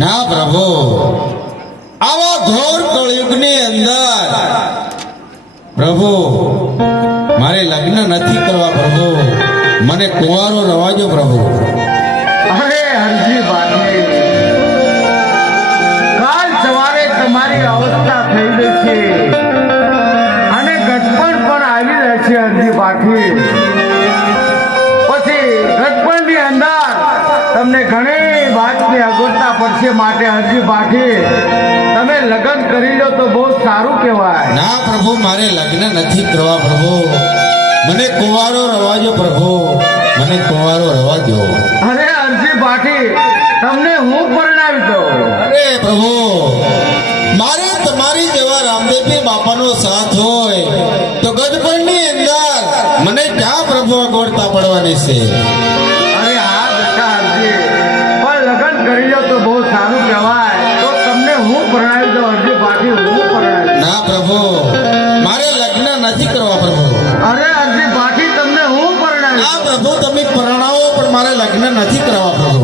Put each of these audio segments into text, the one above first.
ના પ્રભુ, આવા ઘોર કળયુગની અંદર પ્રભુ મારે લગ્ન નથી કરવા પ્રભુ, મને કુંવારો રવાજો પ્રભુ. અરે હરજી બાજી, કાલ સવારે તમારી અવસ્થા થઈ જશે અને ગટપણ પણ આવી રહેશે હરજી બાજી. પછી ગટપણની અંદર તમને ઘણી વાતની અગવડતા પડશે, માટે હરજી બાજી તમે લગ્ન કરી લો તો બહુ સારું કહેવાય. ના પ્રભુ, મારે લગ્ન નથી કરવા પ્રભુ, મને કુંવારો રવાજો પ્રભુ, મને કુંવારો રવાજો. અરે હરજી બાજી, તમને હું પરણાવી દઉં. અરે પ્રભુ, મારે તમારી જેવા રામદેવજી બાપાનો સાથ હોય તો ગજપણની અંદર મને ક્યાં પ્રભુ અગવડતા પડવાની છે. અરે હા દશા હરજી, પણ લગ્ન કરી લો તો બહુ સારું કહેવાય. તો તમને હું પરણાવી દઉં હરજી બાજી, હું પરણાવી દઉં. ના પ્રભુ, મારે લગ્ન નથી કરવા પ્રભુ. અરે હરજી બાજી, તમને હું પરણાવી ના દઉં. પ્રભુ, તમે પરણાવો પણ મારે લગ્ન નથી કરવા પ્રભુ.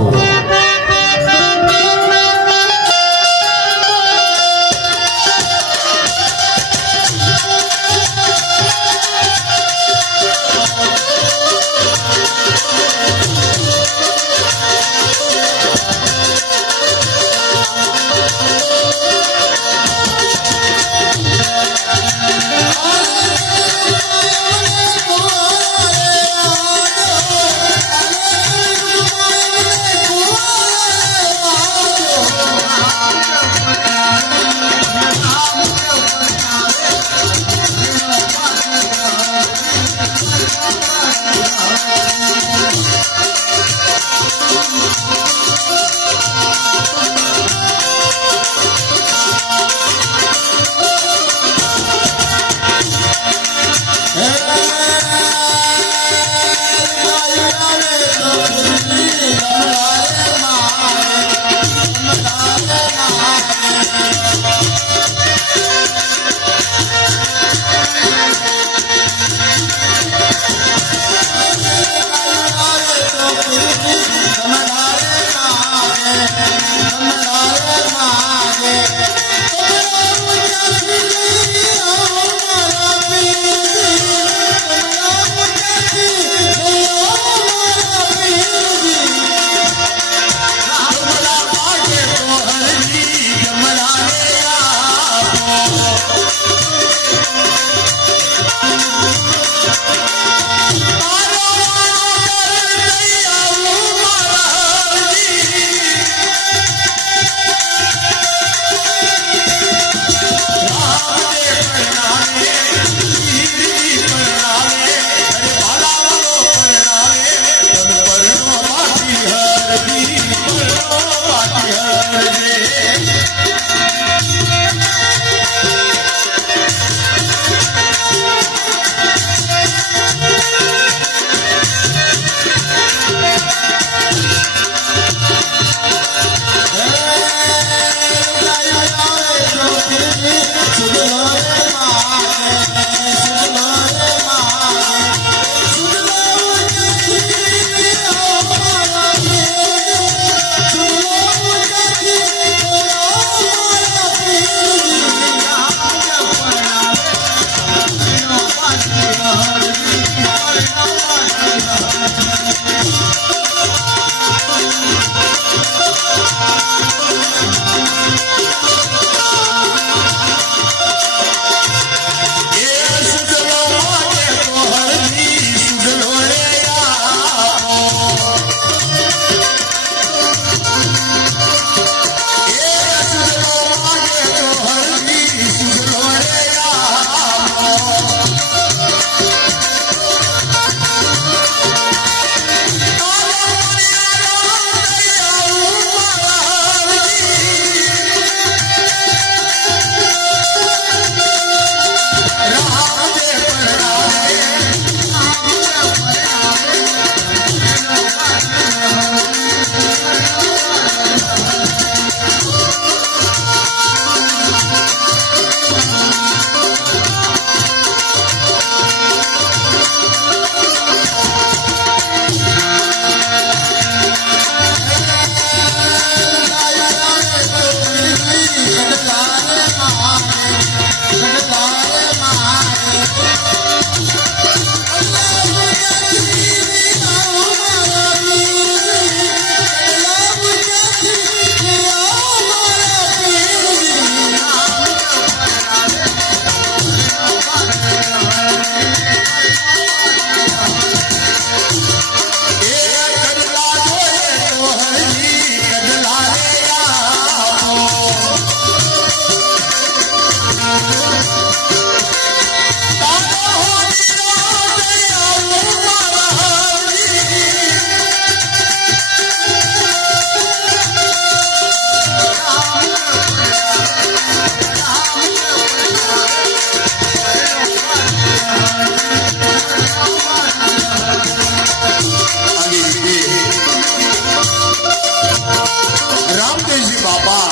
રામદેવજી બાપા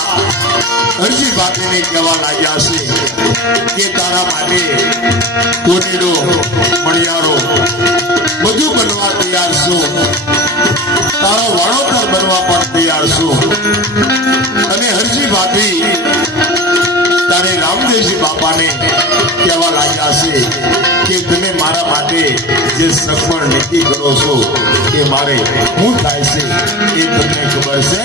હરજી બાપીને કહેવા લાગ્યા છે કે તારા માટે કોનેડો મણિયારો બધું બનવા તૈયાર છું, તારો વાળોતર બનવા પણ તૈયાર છું. અને હરજી બાપી તારે રામદેવજી બાપાને કહેવા લાગ્યા છે કે તમે મારા માટે જે સગવડ નક્કી કરો છો કે મારે શું થાય છે એ તમને ખબર છે.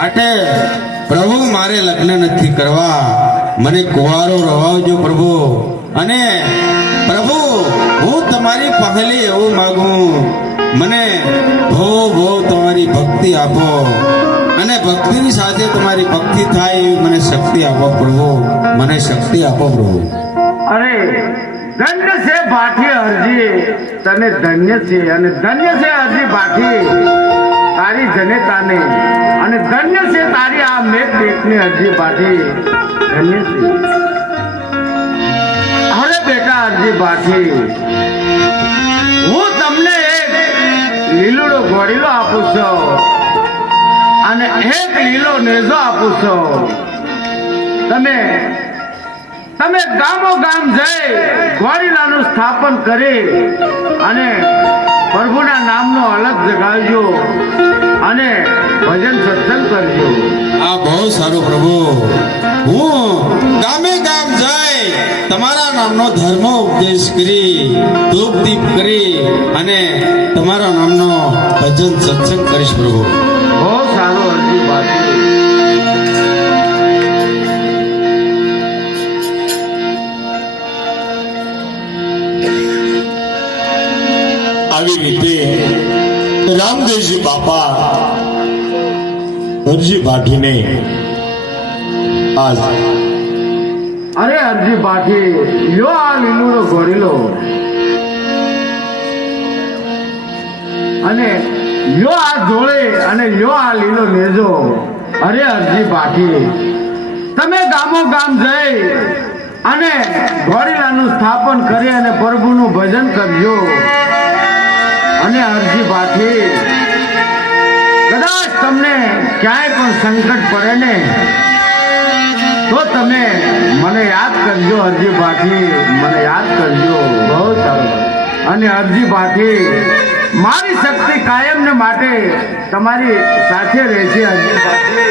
માટે પ્રભુ મારે લગ્ન નથી કરવા, મને કુંવારો રવાવજો પ્રભુ. અને પ્રભુ હું તમારી પહેલી એવું માગું, મને બહુ તમારી ભક્તિ આપો અને ભક્તિની સાથે તમારી ભક્તિ થાય એવી મને શક્તિ આપો પ્રભુ, મને શક્તિ આપો પ્રભુ. અરે ધન્ય છે ભાઠી હરજી, તને ધન્ય છે અને ધન્ય છે હરજી ભાઠી તારી જનેતાને, અને ધન્ય છે તારી આ મેઘ દેખને હરજી ભાઠી, ધન્ય છે. અરે બેટા હરજી ભાઠી, હું તમને એક લીલુડો ઘોડીલો આપું છું અને એક લીલો નેજો આપું છું. તમે ગામો ગામ જઈ ઘોડીલાનું સ્થાપન કરી અને પ્રભુના નામનો અલગ જગાવજો અને ભજન સત્સંગ કરજો. આ બહુ સારું પ્રભુ. હું ગામે ગામ જઈ તમારા નામનો ધર્મ ઉપદેશ કરી, ધૂપ દીપ કરી અને તમારા નામનો ભજન સત્સંગ કરીશ પ્રભુ. બહુ સારું હરજી ભાઠી. આવી રીતે રામદેવજી બાપા હરજી ભાટીને આજ અરે હરજી ભાઠી, લ્યો આ લીલુડો ઘોડીલો અને લ્યો આ જોડે અને લ્યો આ લીલો નેજો. અરે હરજી ભાઠી, તમે ગામો ગામ જઈ અને ઘોડીલાનું સ્થાપન કરી અને પ્રભુનું ભજન કરજો. અને હરજી ભાઠી, કદાચ તમને ક્યાંય પણ સંકટ પડે ને તો તમે મને યાદ કરજો હરજી ભાઠી, મને યાદ કરજો. બહુ સારું. અને હરજી ભાઠી, મારી શક્તિ કાયમને માટે તમારી સાથે રહેશે હરજી ભાઠી.